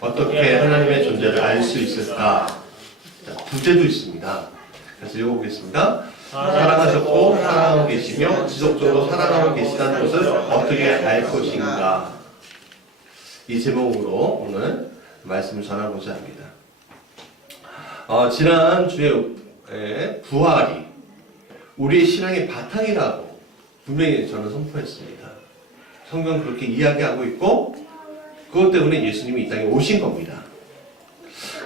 어떻게 하나님의 존재를 알 수 있을까? 자, 부제도 있습니다. 그래서 읽어보겠습니다. 사랑하셨고 사랑하고 계시며 지속적으로 사랑하고 계시다는 것을 어떻게 알 것인가? 이 제목으로 오늘 말씀을 전하고자 합니다. 지난주에 부활이 우리의 신앙의 바탕이라고 분명히 저는 선포했습니다. 성경 그렇게 이야기하고 있고 그것 때문에 예수님이 이 땅에 오신 겁니다.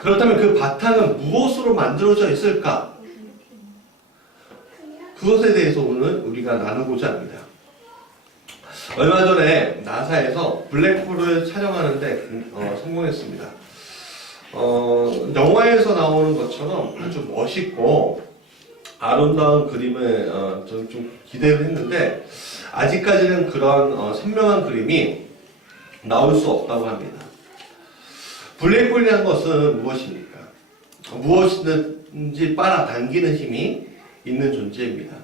그렇다면 그 바탕은 무엇으로 만들어져 있을까? 그것에 대해서 오늘 우리가 나누고자 합니다. 얼마 전에 나사에서 블랙홀을 촬영하는데 성공했습니다. 영화에서 나오는 것처럼 아주 멋있고 아름다운 그림을 저는 좀 기대를 했는데 아직까지는 그런 선명한 그림이 나올 수 없다고 합니다. 블랙홀이라는 것은 무엇입니까? 무엇이든지 빨아당기는 힘이 있는 존재입니다.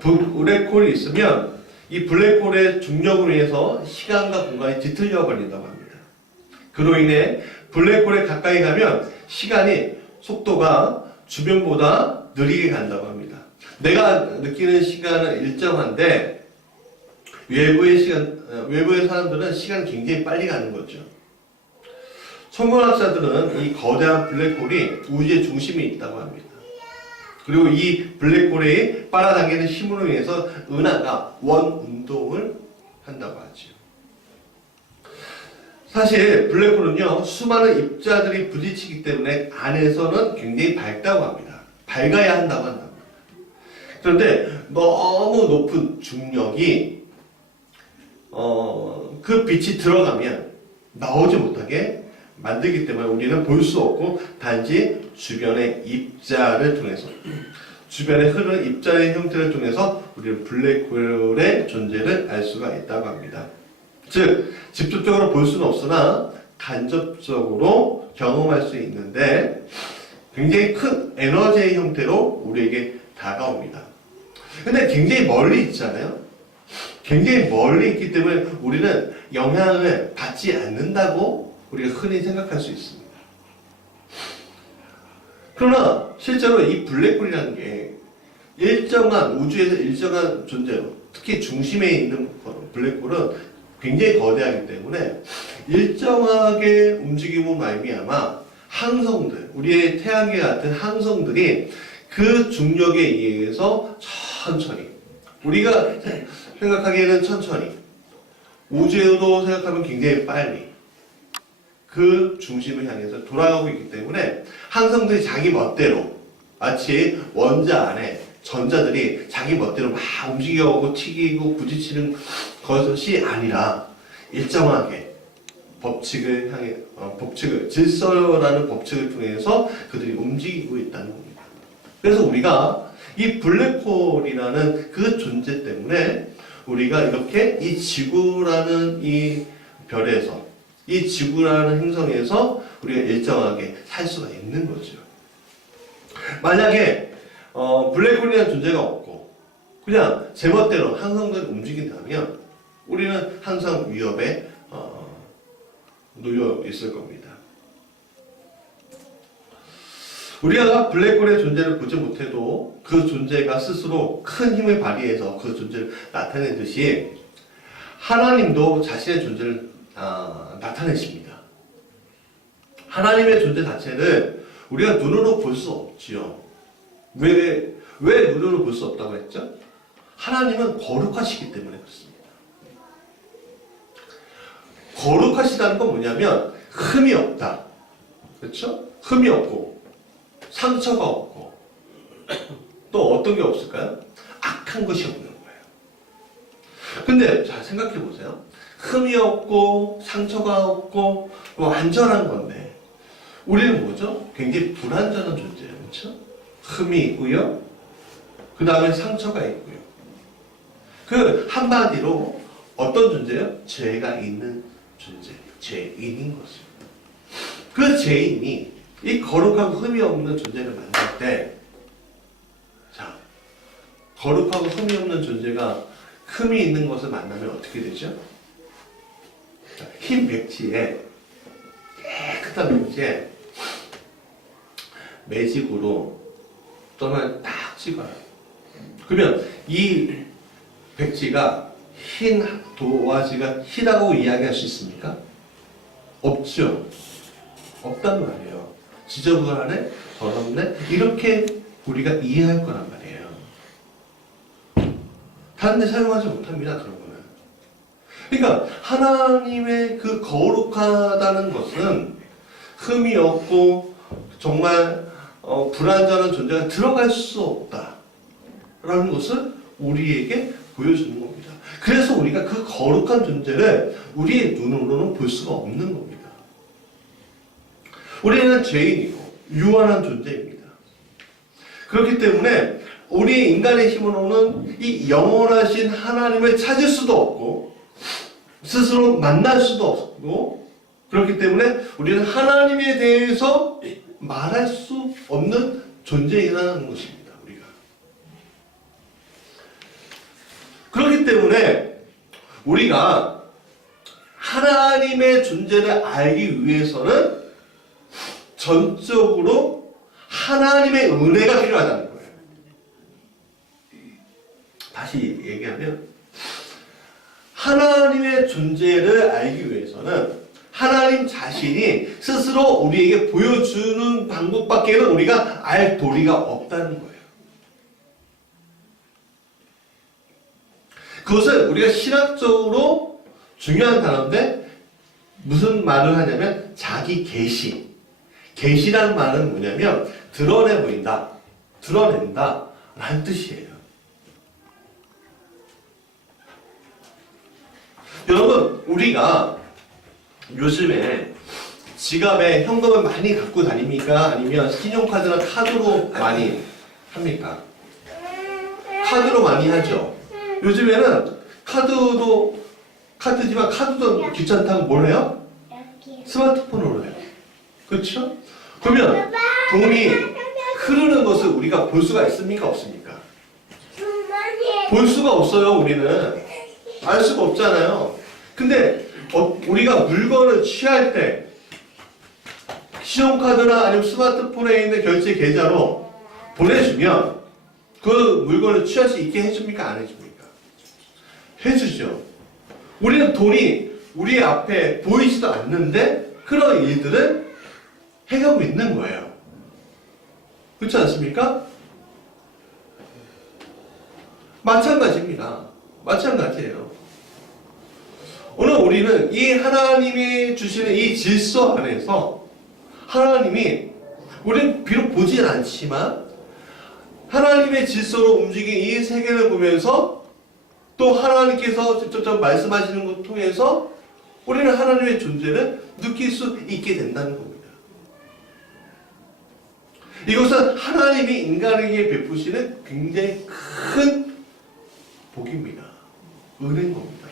블랙홀이 있으면 이 블랙홀의 중력으로 인해서 시간과 공간이 뒤틀려 버린다고 합니다. 그로 인해 블랙홀에 가까이 가면 시간이 속도가 주변보다 느리게 간다고 합니다. 내가 느끼는 시간은 일정한데 외부의 사람들은 시간이 굉장히 빨리 가는 거죠. 천문학자들은 이 거대한 블랙홀이 우주의 중심에 있다고 합니다. 그리고 이 블랙홀에 빨아당기는 힘으로 인해서 은하가 원운동을 한다고 하죠. 사실 블랙홀은요 수많은 입자들이 부딪히기 때문에 안에서는 굉장히 밝다고 합니다. 밝아야 한다고 한답니다. 그런데 너무 높은 중력이 그 빛이 들어가면 나오지 못하게 만들기 때문에 우리는 볼 수 없고 단지 주변의 입자를 통해서 주변에 흐르는 입자의 형태를 통해서 우리는 블랙홀의 존재를 알 수가 있다고 합니다. 즉 직접적으로 볼 수는 없으나 간접적으로 경험할 수 있는데 굉장히 큰 에너지의 형태로 우리에게 다가옵니다. 근데 굉장히 멀리 있잖아요. 굉장히 멀리 있기 때문에 우리는 영향을 받지 않는다고 우리가 흔히 생각할 수 있습니다. 그러나 실제로 이 블랙홀이라는 게 일정한 우주에서 일정한 존재로 특히 중심에 있는 블랙홀은 굉장히 거대하기 때문에 일정하게 움직임으로 말미암아 항성들, 우리의 태양계 같은 항성들이 그 중력에 의해서 천천히 우리가 생각하기에는 천천히 우주도 생각하면 굉장히 빨리 그 중심을 향해서 돌아가고 있기 때문에 항성들이 자기 멋대로 마치 원자 안에 전자들이 자기 멋대로 막 움직여오고 튀기고 부딪히는 것이 아니라 일정하게 법칙을 향해 질서라는 법칙을 통해서 그들이 움직이고 있다는 겁니다. 그래서 우리가 이 블랙홀이라는 그 존재 때문에 우리가 이렇게 이 지구라는 이 별에서 이 지구라는 행성에서 우리가 일정하게 살 수가 있는 거죠. 만약에 블랙홀이라는 존재가 없고 그냥 제멋대로 항성들이 움직인다면 우리는 항상 위협에 놓여 있을 겁니다. 우리가 블랙홀의 존재를 보지 못해도 그 존재가 스스로 큰 힘을 발휘해서 그 존재를 나타내듯이 하나님도 자신의 존재를 나타내십니다. 하나님의 존재 자체를 우리가 눈으로 볼 수 없지요. 왜 눈으로 볼 수 없다고 했죠? 하나님은 거룩하시기 때문에 그렇습니다. 거룩하시다는 건 뭐냐면 흠이 없다. 그렇죠? 흠이 없고 상처가 없고 또 어떤 게 없을까요? 악한 것이 없는 거예요. 근데 잘 생각해 보세요. 흠이 없고 상처가 없고 완전한 건데 우리는 뭐죠? 굉장히 불완전한 존재예요. 그렇죠? 흠이 있고요. 그 다음에 상처가 있고요. 그 한마디로 어떤 존재예요? 죄가 있는 존재, 죄인인 것입니다. 그 죄인이 이 거룩하고 흠이 없는 존재를 만날 때, 자, 거룩하고 흠이 없는 존재가 흠이 있는 것을 만나면 어떻게 되죠? 흰 백지에 하다면 이제 매직으로 또는 딱 찍어요. 그러면 이 백지가 흰 도화지가 희다고 이야기할 수 있습니까? 없죠. 없단 말이에요. 지저분하네, 더럽네, 이렇게 우리가 이해할 거란 말이에요. 다른 데 사용하지 못합니다, 그런 거는. 그러니까 하나님의 그 거룩하다는 것은 흠이 없고 정말 불완전한 존재가 들어갈 수 없다라는 것을 우리에게 보여주는 겁니다. 그래서 우리가 그 거룩한 존재를 우리의 눈으로는 볼 수가 없는 겁니다. 우리는 죄인이고 유한한 존재입니다. 그렇기 때문에 우리 인간의 힘으로는 이 영원하신 하나님을 찾을 수도 없고 스스로 만날 수도 없고, 그렇기 때문에 우리는 하나님에 대해서 말할 수 없는 존재이라는 것입니다. 우리가. 그렇기 때문에 우리가 하나님의 존재를 알기 위해서는 전적으로 하나님의 은혜가 필요하다는 거예요. 다시 얘기하면 하나님의 존재를 알기 위해서는 하나님 자신이 스스로 우리에게 보여주는 방법밖에는 우리가 알 도리가 없다는 거예요. 그것은 우리가 신학적으로 중요한 단어인데 무슨 말을 하냐면 자기 계시. 계시라는 말은 뭐냐면 드러내 보인다, 드러낸다 라는 뜻이에요. 여러분, 우리가 요즘에 지갑에 현금을 많이 갖고 다닙니까? 아니면 신용카드나 카드로 많이 합니까? 카드로 많이 하죠. 요즘에는 카드지만 카드도 귀찮다고 뭘 해요? 스마트폰으로 해요. 그렇죠? 그러면 돈이 흐르는 것을 우리가 볼 수가 있습니까? 없습니까? 볼 수가 없어요. 우리는 알 수가 없잖아요. 근데 우리가 물건을 취할 때 신용카드나 아니면 스마트폰에 있는 결제 계좌로 보내주면 그 물건을 취할 수 있게 해줍니까? 안 해줍니까? 해주죠. 우리는 돈이 우리 앞에 보이지도 않는데 그런 일들을 해가고 있는 거예요. 그렇지 않습니까? 마찬가지입니다. 마찬가지예요. 오늘 우리는 이 하나님이 주시는 이 질서 안에서 하나님이 우리는 비록 보진 않지만 하나님의 질서로 움직인 이 세계를 보면서 또 하나님께서 직접 말씀하시는 것 통해서 우리는 하나님의 존재를 느낄 수 있게 된다는 겁니다. 이것은 하나님이 인간에게 베푸시는 굉장히 큰 복입니다. 은혜인 겁니다.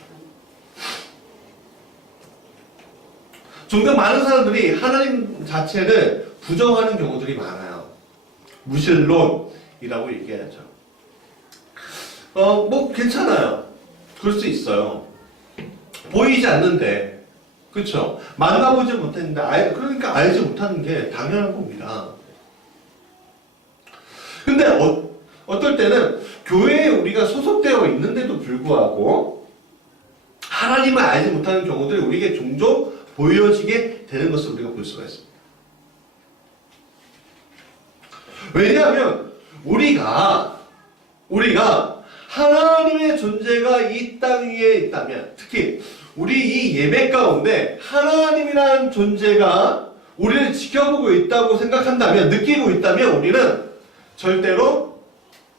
종종 많은 사람들이 하나님 자체를 부정하는 경우들이 많아요. 무신론이라고 얘기하죠. 뭐 괜찮아요. 그럴 수 있어요. 보이지 않는데, 그렇죠? 만나보지 못했는데, 그러니까 알지 못하는 게 당연한 겁니다. 근데 어떨 때는 교회에 우리가 소속되어 있는데도 불구하고 하나님을 알지 못하는 경우들이 우리에게 종종 보여지게 되는 것을 우리가 볼 수가 있습니다. 왜냐하면 우리가 하나님의 존재가 이 땅 위에 있다면, 특히 우리 이 예배 가운데 하나님이라는 존재가 우리를 지켜보고 있다고 생각한다면, 느끼고 있다면 우리는 절대로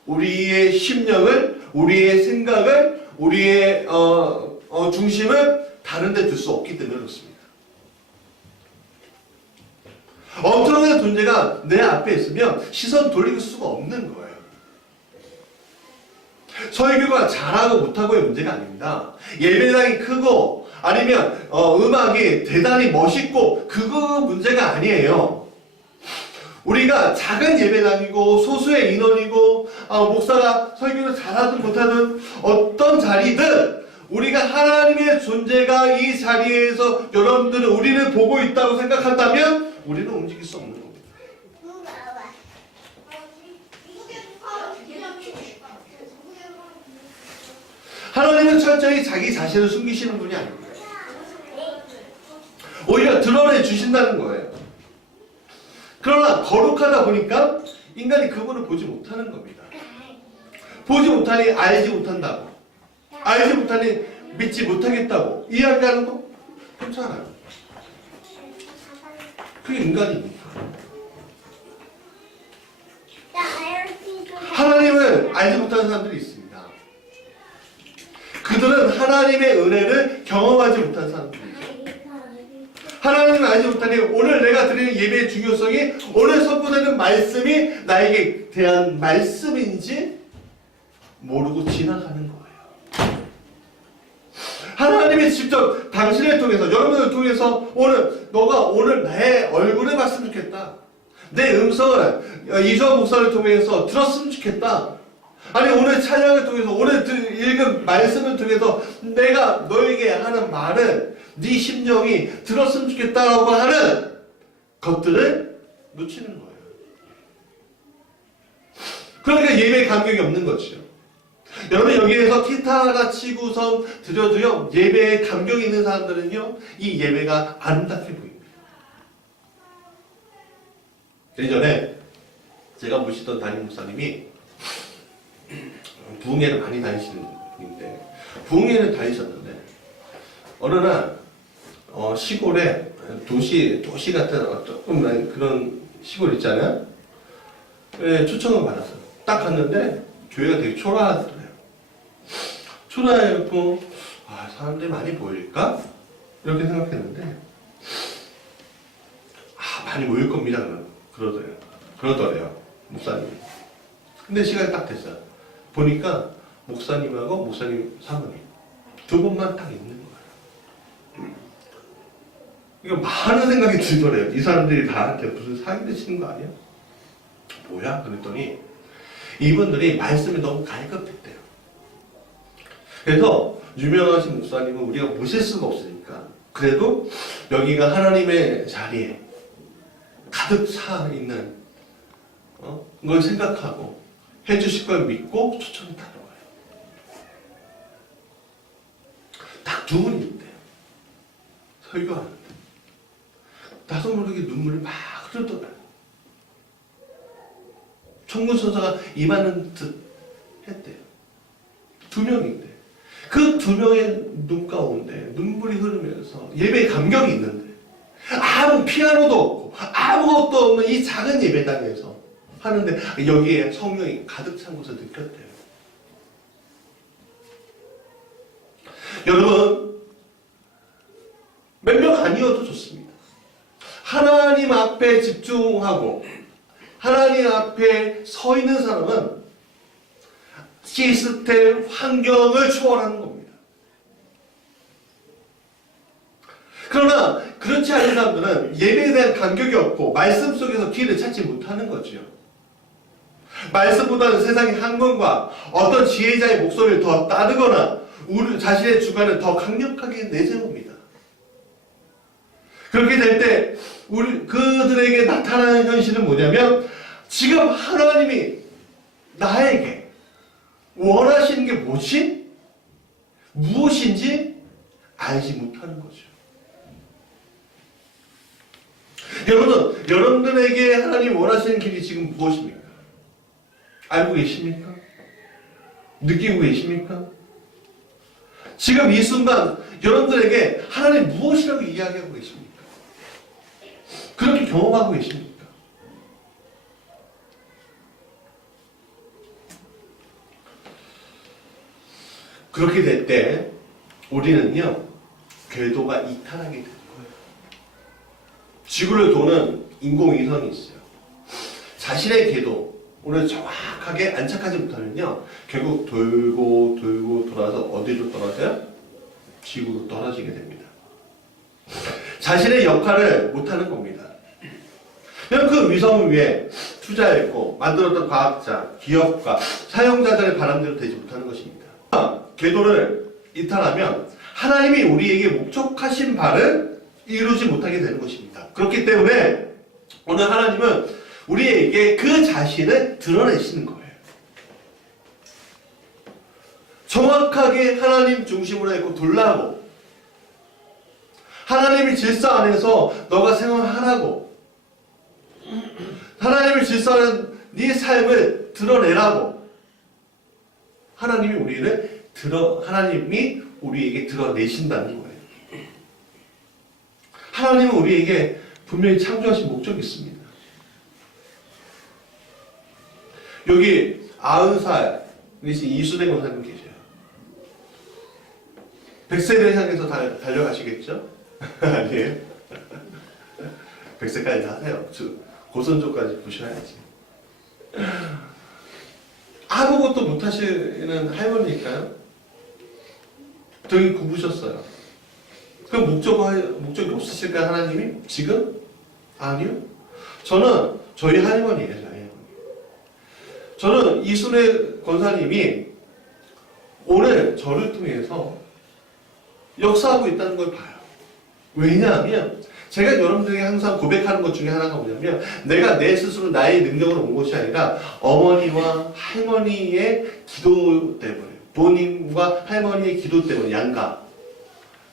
우리의 심령을, 우리의 생각을, 우리의 중심을 다른 데 둘 수 없기 때문에 그렇습니다. 엄청난 존재가 내 앞에 있으면 시선 돌릴 수가 없는 거예요. 설교가 잘하고 못하고의 문제가 아닙니다. 예배당이 크고 아니면 음악이 대단히 멋있고 그거 문제가 아니에요. 우리가 작은 예배당이고 소수의 인원이고 목사가 설교를 잘하든 못하든 어떤 자리든 우리가 하나님의 존재가 이 자리에서 여러분들은 우리를 보고 있다고 생각한다면 우리는 움직일 수 없는 겁니다. 하나님은 철저히 자기 자신을 숨기시는 분이 아닙니다. 오히려 드러내 주신다는 거예요. 그러나 거룩하다 보니까 인간이 그분을 보지 못하는 겁니다. 보지 못하니 알지 못한다고, 알지 못하니 믿지 못하겠다고 이야기하는 거 괜찮아요. 그게 인간이니까. 하나님을 알지 못하는 사람들이 있습니다. 그들은 하나님의 은혜를 경험하지 못한 사람들이죠. 하나님을 알지 못하니 오늘 내가 드리는 예배의 중요성이 오늘 선포되는 말씀이 나에게 대한 말씀인지 모르고 지나가는 거예요. 하나님이 직접 당신을 통해서, 여러분을 통해서 너가 오늘 내 얼굴을 봤으면 좋겠다. 내 음성을 이주환 목사를 통해서 들었으면 좋겠다. 아니 오늘 찬양을 통해서, 오늘 읽은 말씀을 통해서 내가 너에게 하는 말은 네 심령이 들었으면 좋겠다라고 하는 것들을 놓치는 거예요. 그러니까 예배에 감격이 없는 거죠. 여러분 여기에서 기타 하나 치고서 드려도요, 예배에 감격이 있는 사람들은요, 이 예배가 아름답게 보입니다. 예전에 제가 모시던 담임 목사님이 부흥회를 많이 다니시는 분인데, 부흥회를 다니셨는데 어느 날 시골에 도시 같은 조금 그런 시골 있잖아요. 초청을 받았어요. 딱 갔는데 교회가 되게 초라하더래요. 초라했고, 사람들이 많이 보일까? 이렇게 생각했는데, 많이 모일 겁니다. 그러더래요. 목사님이. 근데 시간이 딱 됐어요. 보니까 목사님하고 목사님 사모님 두 분만 딱 있는 거예요. 이거 많은 생각이 들더래요. 이 사람들이 다 무슨 사기되시는 거 아니야? 뭐야? 그랬더니 이분들이 말씀이 너무 갈급했대요. 그래서 유명하신 목사님은 우리가 모실 수가 없으니까 그래도 여기가 하나님의 자리에 가득 차 있는 걸 생각하고 해주실 걸 믿고 초청했다는 거예요. 딱 두 분이 있대요. 설교하는데 나도 모르게 눈물이 막 흐르더라고요. 총무선사가 임하는 듯 했대요. 두 명인데 그 두 명의 눈 가운데 눈물이 흐르면서 예배에 감격이 있는데 아무 피아노도 없고 아무것도 없는 이 작은 예배당에서 하는데 여기에 성령이 가득 찬 것을 느꼈대요. 여러분, 몇 명 아니어도 좋습니다. 하나님 앞에 집중하고 하나님 앞에 서 있는 사람은 시스템, 환경을 초월하는 겁니다. 그러나 그렇지 않은 사람들은 예배에 대한 감격이 없고 말씀 속에서 길을 찾지 못하는 거죠. 말씀보다는 세상의 한권과 어떤 지혜자의 목소리를 더 따르거나 우리 자신의 주관을 더 강력하게 내세웁니다. 그렇게 될 때 그들에게 나타나는 현실은 뭐냐면 지금 하나님이 나에게 원하시는 게 무엇인지 알지 못하는 거죠. 여러분들에게 하나님이 원하시는 길이 지금 무엇입니까? 알고 계십니까? 느끼고 계십니까? 지금 이 순간 여러분들에게 하나님 무엇이라고 이야기하고 계십니까? 그렇게 경험하고 계십니까? 그렇게 될 때 우리는요, 궤도가 이탈하게 되는 거예요. 지구를 도는 인공위성이 있어요. 자신의 궤도 오늘 정확하게 안착하지 못하면요, 결국 돌고 돌아서 어디로 떨어져요? 지구로 떨어지게 됩니다. 자신의 역할을 못하는 겁니다. 그 위성을 위해 투자했고 만들었던 과학자, 기업가, 사용자들의 바람대로 되지 못하는 것입니다. 궤도를 이탈하면 하나님이 우리에게 목적하신 바를 이루지 못하게 되는 것입니다. 그렇기 때문에 오늘 하나님은 우리에게 그 자신을 드러내시는 거예요. 정확하게 하나님 중심으로 했고 둘라고 하나님의 질서 안에서 너가 생활하라고 하나님의 질서 안에서 네 삶을 드러내라고 하나님이 우리에게 드러내신다는 거예요. 하나님은 우리에게 분명히 창조하신 목적이 있습니다. 여기 90살 이순애 권사님 계셔요. 100세를 향해서 달려가시겠죠? 아니에요? 100세까지 하세요. 고선조까지 보셔야지. 아무것도 못하시는 할머니일까요? 되게 굽으셨어요. 그럼 목적이 없으실까요, 하나님이? 지금? 아니요. 저는 저희 할머니예요, 저희 할머니. 저는 이순애 권사님이 오늘 저를 통해서 역사하고 있다는 걸 봐요. 왜냐하면 제가 여러분들에게 항상 고백하는 것 중에 하나가 뭐냐면 내가 내 스스로 나의 능력으로 온 것이 아니라 어머니와 할머니의 기도 때문에 부모님과 할머니의 기도 때문에 양가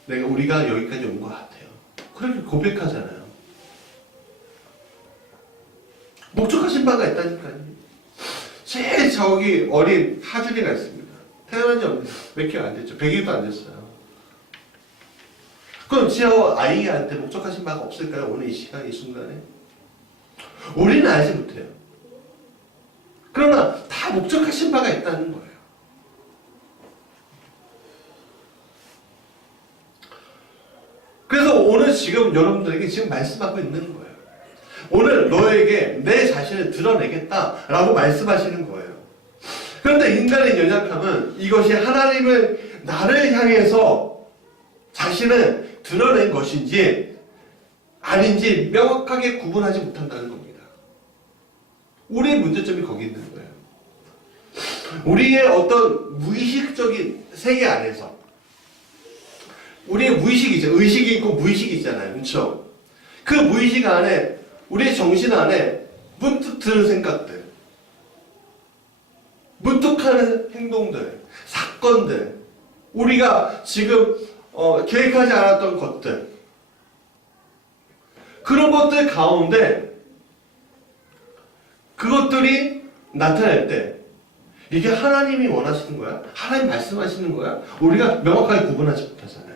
우리가 여기까지 온 것 같아요. 그렇게 고백하잖아요. 목적하신 바가 있다니까요. 제일 저기 어린 하준이가 있습니다. 태어난 지 몇 개월 안 됐죠. 100일도 안 됐어요. 그럼 제 아이한테 목적하신 바가 없을까요? 오늘 이 시간, 이 순간에? 우리는 알지 못해요. 그러나 다 목적하신 바가 있다는 거예요. 그래서 오늘 지금 여러분들에게 지금 말씀하고 있는 거예요. 오늘 너에게 내 자신을 드러내겠다라고 말씀하시는 거예요. 그런데 인간의 연약함은 이것이 하나님을 나를 향해서 자신을 드러낸 것인지 아닌지 명확하게 구분하지 못한다는 겁니다. 우리의 문제점이 거기 있는 거예요. 우리의 어떤 무의식적인 세계 안에서 우리의 무의식이 있죠. 의식이 있고 무의식이 있잖아요. 그렇죠? 그 무의식 안에 우리의 정신 안에 문득 드는 생각들 문득 하는 행동들 사건들 우리가 지금 계획하지 않았던 것들 그런 것들 가운데 그것들이 나타날 때 이게 하나님이 원하시는 거야? 하나님 말씀하시는 거야? 우리가 명확하게 구분하지 못하잖아요.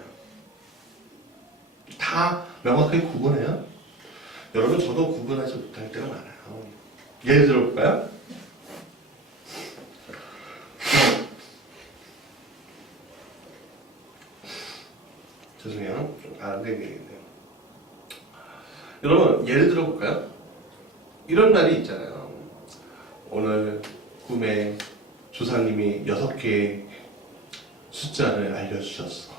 다 명확하게 구분해요? 여러분 저도 구분하지 못할 때가 많아요. 예를 들어볼까요? 죄송해요. 좀 안 된 얘기인데요. 여러분 예를 들어볼까요? 이런 날이 있잖아요. 오늘 꿈에 조상님이 6개의 숫자를 알려주셨어.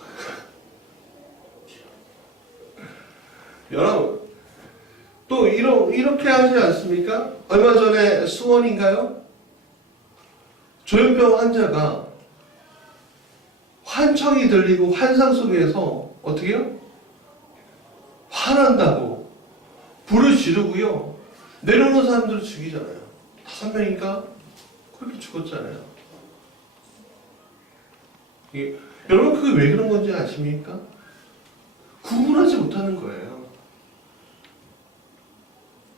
여러분 또 이렇게 하지 않습니까? 얼마 전에 수원인가요? 조현병 환자가 환청이 들리고 환상 속에서 어떻게 해요? 화난다고 불을 지르고요. 내려오는 사람들을 죽이잖아요. 5명인가? 그렇게 죽었잖아요. 여러분 그게 왜 그런 건지 아십니까? 구분하지 못하는 거예요.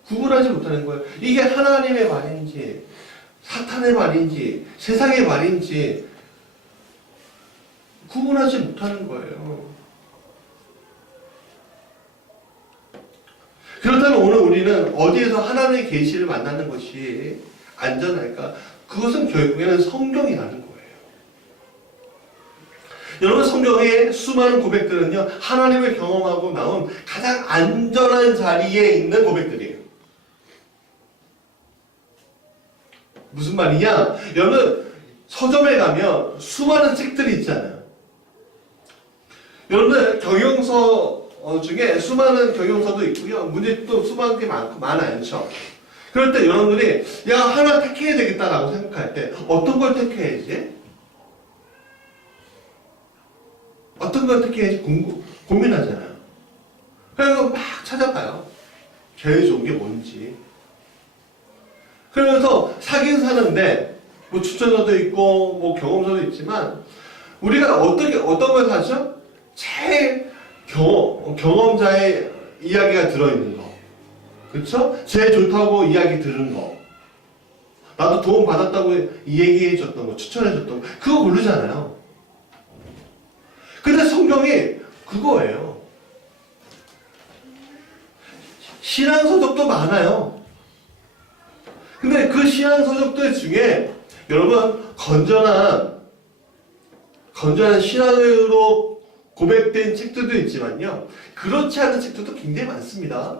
구분하지 못하는 거예요. 이게 하나님의 말인지 사탄의 말인지 세상의 말인지 구분하지 못하는 거예요. 그렇다면 오늘 우리는 어디에서 하나님의 계시를 만나는 것이 안전할까? 그것은 결국에는 성경이라는 거예요. 여러분 성경의 수많은 고백들은요 하나님을 경험하고 나온 가장 안전한 자리에 있는 고백들이에요. 무슨 말이냐? 여러분 서점에 가면 수많은 책들이 있잖아요. 여러분들 경영서 중에 수많은 경영서도 있고요. 문제도 수많은 게 많아요. 그럴 때 여러분들이 하나 택해야 되겠다라고 생각할 때 어떤 걸 택해야지? 어떤 걸 특히 고민하잖아요. 그래서 막 찾아봐요. 제일 좋은 게 뭔지. 그러면서 사긴 사는데 뭐 추천서도 있고 뭐 경험서도 있지만 우리가 어떤 걸 사죠? 제일 경험자의 이야기가 들어있는 거. 그쵸? 제일 좋다고 이야기 들은 거. 나도 도움 받았다고 얘기해줬던 거, 추천해줬던 거. 그거 고르잖아요. 근데 성경이 그거예요. 신앙서적도 많아요. 근데 그 신앙서적들 중에 여러분 건전한 신앙으로 고백된 책들도 있지만요. 그렇지 않은 책들도 굉장히 많습니다.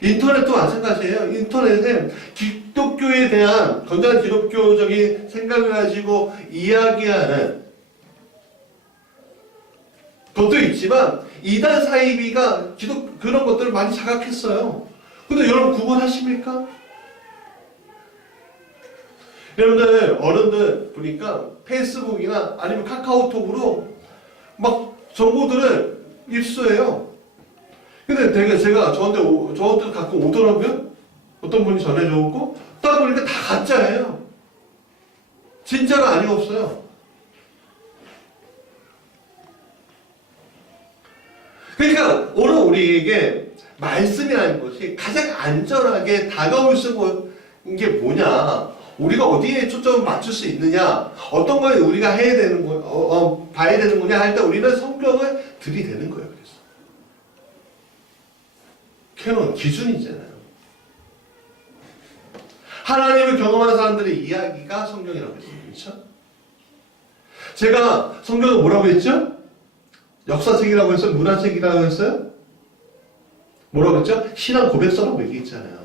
인터넷도 마찬가지예요. 인터넷에 기독교에 대한 건전한 기독교적인 생각을 가지고 이야기하는 것도 있지만 이단 사이비가 그런 것들을 많이 자각했어요. 근데 여러분 구분하십니까? 여러분들 어른들 보니까 페이스북이나 아니면 카카오톡으로 막 정보들을 입수해요. 근데 되게 저한테 가끔 오더라고요. 어떤 분이 전해줘고 딱 보니까 다 가짜예요. 진짜가 아니고 없어요. 그러니까 오늘 우리에게 말씀이라는 것이 가장 안전하게 다가올 수 있는 게 뭐냐? 우리가 어디에 초점을 맞출 수 있느냐? 어떤 걸 우리가 해야 되는 거, 봐야 되는 거냐 할 때 우리는 성경을 들이대는 거예요. 그래서 캐논 기준이잖아요. 하나님을 경험한 사람들의 이야기가 성경이라고 했어요. 그렇죠? 제가 성경을 뭐라고 했죠? 역사책이라고 했어요? 문화책이라고 했어요? 뭐라고 했죠? 신앙 고백서라고 얘기했잖아요.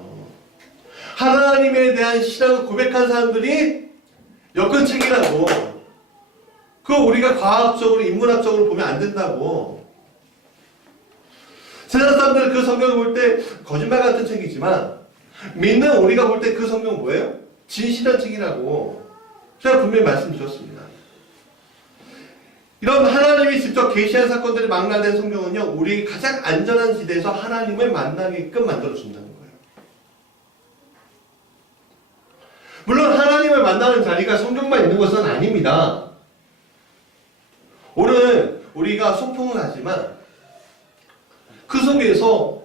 하나님에 대한 신앙을 고백한 사람들이 엮은 책이라고. 그거 우리가 과학적으로 인문학적으로 보면 안 된다고. 세상 사람들은 그 성경을 볼 때 거짓말 같은 책이지만 믿는 우리가 볼 때 그 성경은 뭐예요? 진실한 책이라고 제가 분명히 말씀드렸습니다. 이런 하나님이 직접 계시한 사건들이 망라된 성경은요, 우리 가장 안전한 지대에서 하나님을 만나게끔 만들어준다는 거예요. 물론 하나님을 만나는 자리가 성경만 있는 것은 아닙니다. 오늘 우리가 소풍을 하지만 그 속에서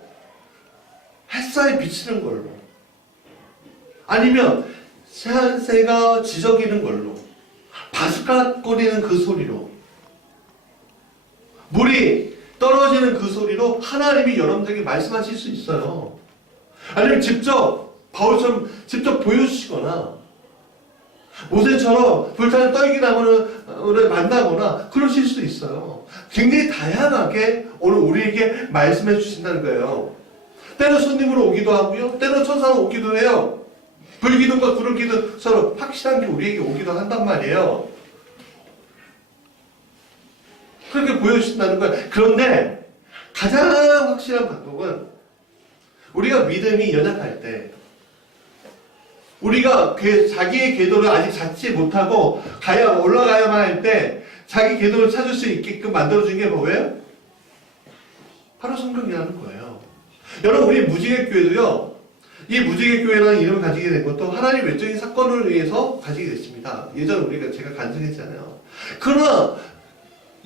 햇살이 비치는 걸로 아니면 새가 지저귀는 걸로 바스락거리는 그 소리로 물이 떨어지는 그 소리로 하나님이 여러분들에게 말씀하실 수 있어요. 아니면 직접 바울처럼 직접 보여주시거나 모세처럼 불타는 떨기나무를 만나거나 그러실 수도 있어요. 굉장히 다양하게 오늘 우리에게 말씀해 주신다는 거예요. 때로 손님으로 오기도 하고요. 때로 천사로 오기도 해요. 불기둥과 구름 기둥처럼 확실한 게 우리에게 오기도 한단 말이에요. 그렇게 보여주신다는 거예요. 그런데 가장 확실한 방법은 우리가 믿음이 연약할 때 우리가 자기의 궤도를 아직 찾지 못하고 올라가야만 할 때 자기 궤도를 찾을 수 있게끔 만들어준 게 뭐예요? 바로 성경이라는 거예요. 여러분 우리 무지개교회도요. 이 무지개교회라는 이름을 가지게 된 것도 하나님 외적인 사건을 위해서 가지게 됐습니다. 예전에 제가 간증했잖아요. 그러나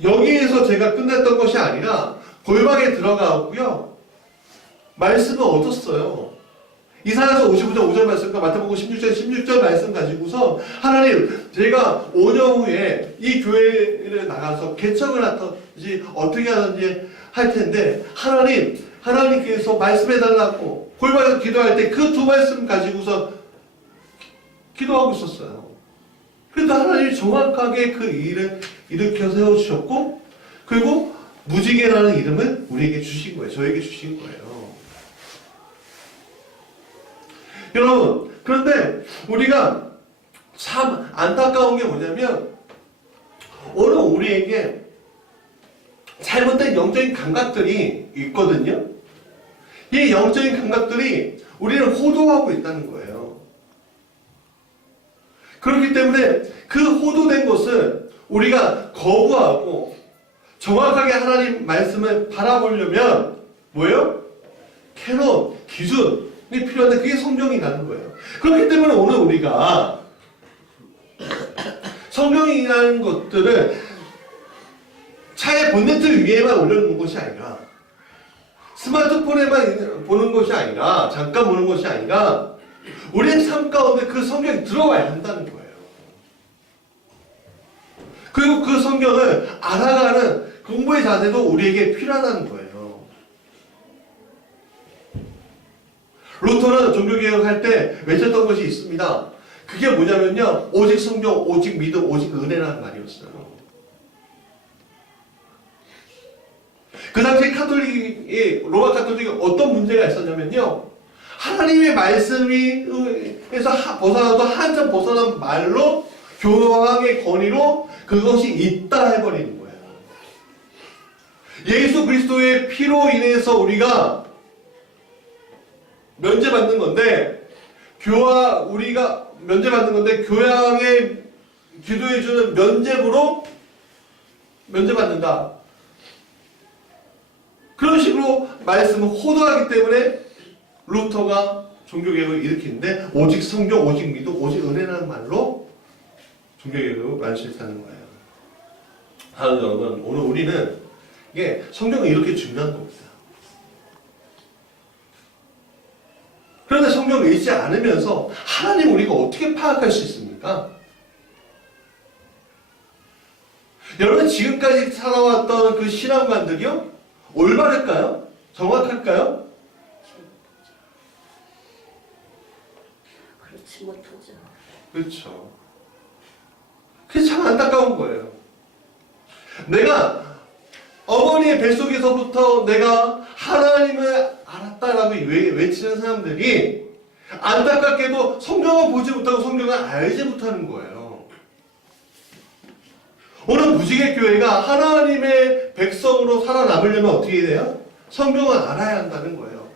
여기에서 제가 끝냈던 것이 아니라 골방에 들어가고요. 말씀을 얻었어요. 이사야서 55장 5절 말씀과 마태복음 16절 말씀 가지고서 하나님 제가 5년 후에 이 교회를 나가서 개척을 하든지 어떻게 하든지 할 텐데 하나님께서 말씀해달라고 골방에서 기도할 때 그 두 말씀 가지고서 기도하고 있었어요. 그런데 하나님이 정확하게 그 일을 일으켜 세워주셨고 그리고 무지개라는 이름을 우리에게 주신 거예요. 저에게 주신 거예요. 여러분 그런데 우리가 참 안타까운 게 뭐냐면 오늘 우리에게 잘못된 영적인 감각들이 있거든요. 이 영적인 감각들이 우리를 호도하고 있다는 거예요. 그렇기 때문에 그 호도된 것을 우리가 거부하고 정확하게 하나님 말씀을 바라보려면 뭐예요? 캐논, 기준이 필요한데 그게 성경이라는 거예요. 그렇기 때문에 오늘 우리가 성경이라는 것들을 차의 본네트 위에만 올려놓는 것이 아니라 스마트폰에만 보는 것이 아니라 잠깐 보는 것이 아니라 우리의 삶 가운데 그 성경이 들어와야 한다는 거예요. 그리고 그 성경을 알아가는 공부의 자세도 우리에게 필요하다는 거예요. 루터는 종교개혁할 때 외쳤던 것이 있습니다. 그게 뭐냐면요, 오직 성경, 오직 믿음, 오직 은혜라는 말이었어요. 그 당시 로마 카톨릭이 어떤 문제가 있었냐면요, 하나님의 말씀에서 벗어나도 한참 벗어난 말로 교황의 권위로 그것이 있다 해버리는 거예요. 예수 그리스도의 피로 인해서 우리가 면제받는 건데, 우리가 면제받는 건데, 교황의 기도해주는 면제부로 면제받는다. 그런 식으로 말씀을 호도하기 때문에 루터가 종교개혁을 일으키는데, 오직 성경, 오직 믿음, 오직 은혜라는 말로 종교개혁을 만실하는 거예요. 하는 여러분, 오늘 우리는 이게 성경이 이렇게 중요한 겁니다. 그런데 성경을 읽지 않으면서 하나님 우리가 어떻게 파악할 수 있습니까? 여러분, 지금까지 살아왔던 그 신앙관들이요, 올바를까요? 정확할까요? 그렇지 못하죠. 그렇죠. 그게 참 안타까운 거예요. 내가 어머니의 뱃속에서부터 내가 하나님을 알았다라고 외치는 사람들이 안타깝게도 성경을 보지 못하고 성경을 알지 못하는 거예요. 오늘 무지개 교회가 하나님의 백성으로 살아남으려면 어떻게 돼요? 성경을 알아야 한다는 거예요.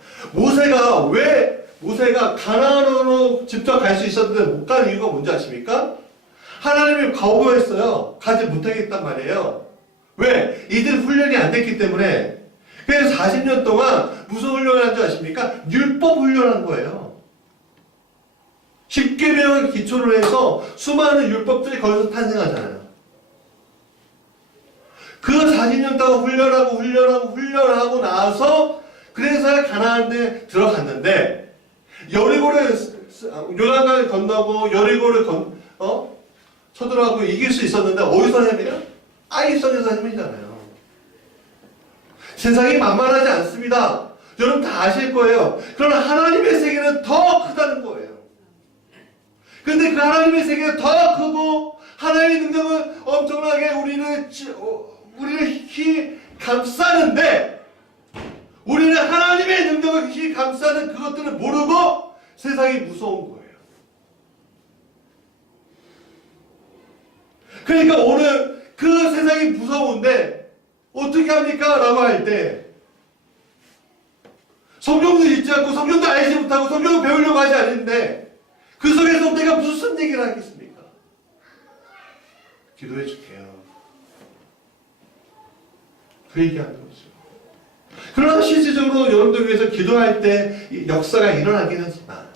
모세가 가나안으로 직접 갈 수 있었는데 못 간 이유가 뭔지 아십니까? 하나님이 거부했어요. 가지 못하겠단 말이에요. 왜? 이들 훈련이 안 됐기 때문에. 그래서 40년 동안 무슨 훈련을 한 줄 아십니까? 율법 훈련한 거예요. 10계명을 기초로 해서 수많은 율법들이 거기서 탄생하잖아요. 그 40년 동안 훈련하고 나서 그래서 가나안에 들어갔는데, 요단강을 건너고 여리고를 쳐들어가고 이길 수 있었는데 어디서 헤매요? 아이성에서 헤매잖아요. 세상이 만만하지 않습니다. 여러분 다 아실 거예요. 그러나 하나님의 세계는 더 크다는 거예요. 근데 그 하나님의 세계가 더 크고 하나님의 능력은 엄청나게 우리를 감싸는데, 우리는 하나님의 능력을 감싸는 그것들을 모르고 세상이 무서운 거예요. 그러니까 오늘 그 세상이 무서운데 어떻게 합니까? 라고 할 때 성경도 읽지 않고 성경도 알지 못하고 성경을 배우려고 하지 않는데 그 속에서 내가 무슨 얘기를 하겠습니까? 기도해 줄게요. 그 얘기하는 거죠. 그러나 실질적으로 여러분들 위해서 기도할 때 역사가 일어나긴 하지만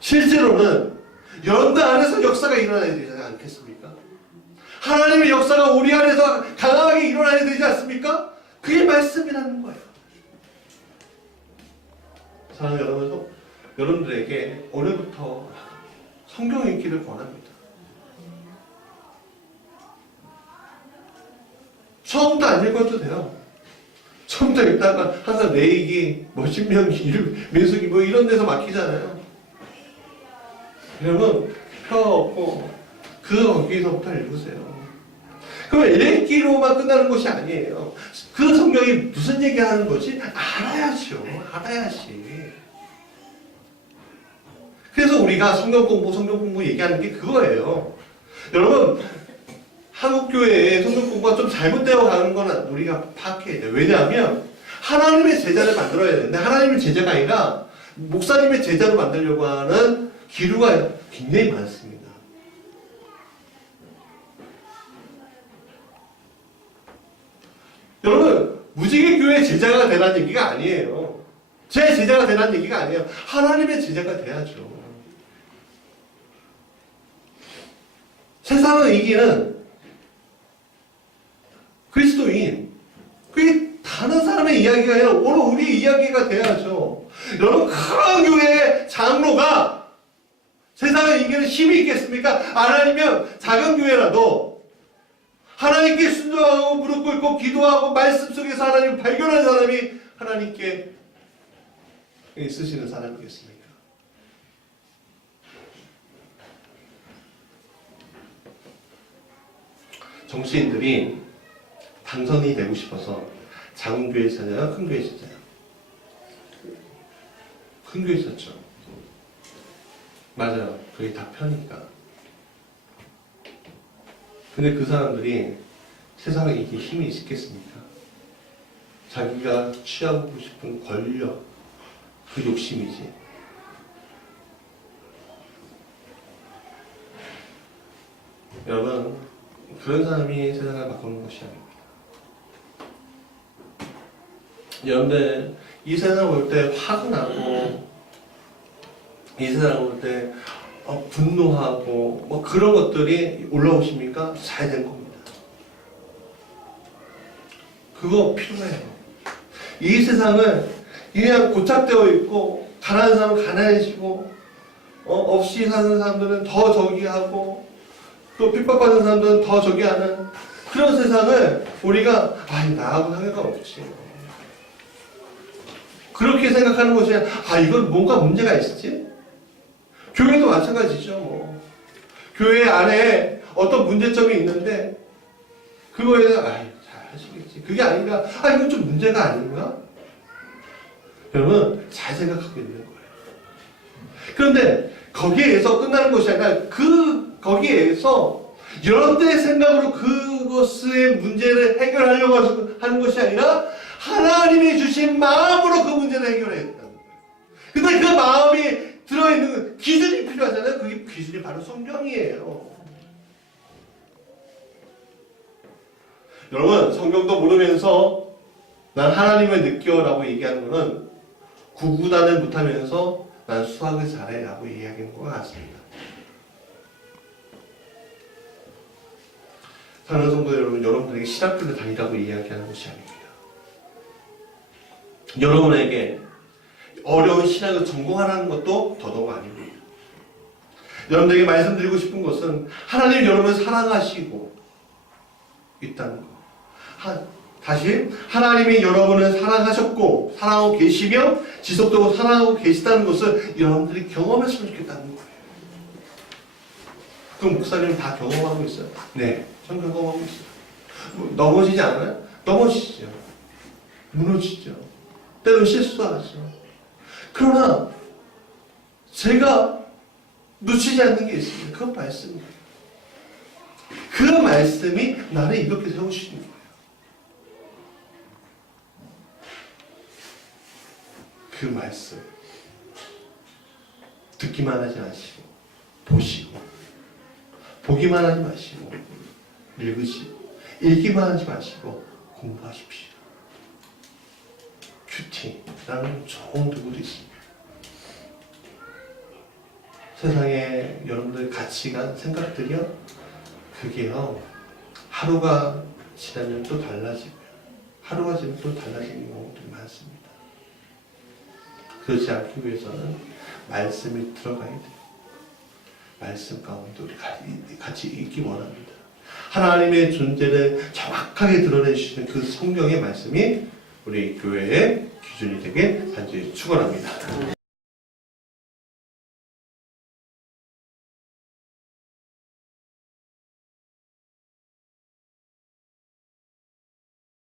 실제로는 여러분들 안에서 역사가 일어나야 되지 않겠습니까? 하나님의 역사가 우리 안에서 강하게 일어나야 되지 않습니까? 그게 말씀이라는 거예요. 사랑하는 여러분, 여러분들에게 오늘부터 성경 읽기를 권합니다. 처음부터 안 읽어도 돼요. 처음부터 읽다가 항상 레이기, 신명기, 민수기 이런 데서 막히잖아요. 여러분, 펴엎고 거기서부터 읽으세요. 그럼 읽기로만 끝나는 것이 아니에요. 그 성경이 무슨 얘기하는 것이 알아야죠. 알아야지. 그래서 우리가 성경 공부 얘기하는 게 그거예요. 여러분, 한국 교회의 성경 공부가 좀 잘못되어 가는 건 우리가 파악해야 돼요. 왜냐하면 하나님의 제자를 만들어야 되는데 하나님의 제자가 아니라 목사님의 제자로 만들려고 하는 기류가 굉장히 많습니다. 무지개 교회 제자가 되라는 얘기가 아니에요. 제 제자가 되라는 얘기가 아니에요. 하나님의 제자가 돼야죠. 세상을 이기는 그리스도인, 그게 다른 사람의 이야기가 아니라 오늘 우리의 이야기가 돼야죠. 여러분, 큰 교회의 장로가 세상을 이기는 힘이 있겠습니까? 안 아니면 작은 교회라도 하나님께 순종하고 무릎 꿇고 기도하고 말씀 속에서 하나님을 발견하는 사람이 하나님께 쓰시는 사람이겠습니까? 정치인들이 당선이 되고 싶어서 작은 교회 찾아요? 큰 교회 찾아요? 큰 교회 찾죠. 맞아요. 그게 다 편이니까. 근데 그 사람들이 세상에 이게 힘이 있겠습니까? 자기가 취하고 싶은 권력, 그 욕심이지. 여러분, 그런 사람이 세상을 바꾸는 것이 아닙니다. 여러분들, 이 세상 올 때 화가 나고, 이 세상 올 때 분노하고, 뭐 그런 것들이 올라오십니까? 잘 된 겁니다. 그거 필요해요. 이 세상은 그냥 고착되어 있고, 가난한 사람은 가난해지고, 없이 사는 사람들은 더 저기 하고, 또 핍박받는 사람들은 더 저기 하는 그런 세상을 우리가 나하고 상관가 없지. 그렇게 생각하는 것이 이건 뭔가 문제가 있지? 교회도 마찬가지죠. 뭐. 교회 안에 어떤 문제점이 있는데 그거에 대해서 잘 하시겠지. 그게 아니라 이건 좀 문제가 아닌가? 여러분 잘 생각하고 있는 거예요. 그런데 거기에서 끝나는 것이 아니라 거기에서 여러분들의 생각으로 그것의 문제를 해결하려고 하는 것이 아니라 하나님이 주신 마음으로 그 문제를 해결해야 된다는 거예요. 근데 그 마음이 들어있는 기준이 필요하잖아요. 그게 기준이 바로 성경이에요. 여러분 성경도 모르면서 난 하나님을 느껴라고 얘기하는 것은 구구단을 못하면서 난 수학을 잘해 라고 이야기하는 것 같습니다. 사랑하는 성도 여러분, 여러분들에게 신학교를 다니라고 이야기하는 것이 아닙니다. 여러분에게 어려운 신학을 전공하라는 것도 더더욱 아닙니다. 여러분들에게 말씀드리고 싶은 것은 하나님 여러분을 사랑하시고 있다는 것. 다시 하나님이 여러분을 사랑하셨고 사랑하고 계시며 지속적으로 사랑하고 계시다는 것을 여러분들이 경험했으면 좋겠다는 거예요. 그럼 목사님은 다 경험하고 있어요? 네, 전 경험하고 있어요. 넘어지지 않아요? 넘어지죠. 무너지죠. 때로는 실수하죠. 그러나 제가 놓치지 않는 게 있습니다. 그건 말씀이에요. 그 말씀이 나를 이렇게 세우시는 거예요. 그 말씀 듣기만 하지 마시고 보시고 보기만 하지 마시고 읽으시고 읽기만 하지 마시고 공부하십시오. 큐티라는 좋은 도구도 있습니다. 세상에 여러분들 가치관, 생각들이요 그게요 하루가 지나면 또 달라지고요 하루가 지나면 또 달라지는 경우들이 많습니다. 그렇지 않기 위해서는 말씀이 들어가야 돼요. 말씀 가운데 우리 같이 있기 원합니다. 하나님의 존재를 정확하게 드러내주시는 그 성경의 말씀이 우리 교회의 기준이 되길 간절히 축원합니다.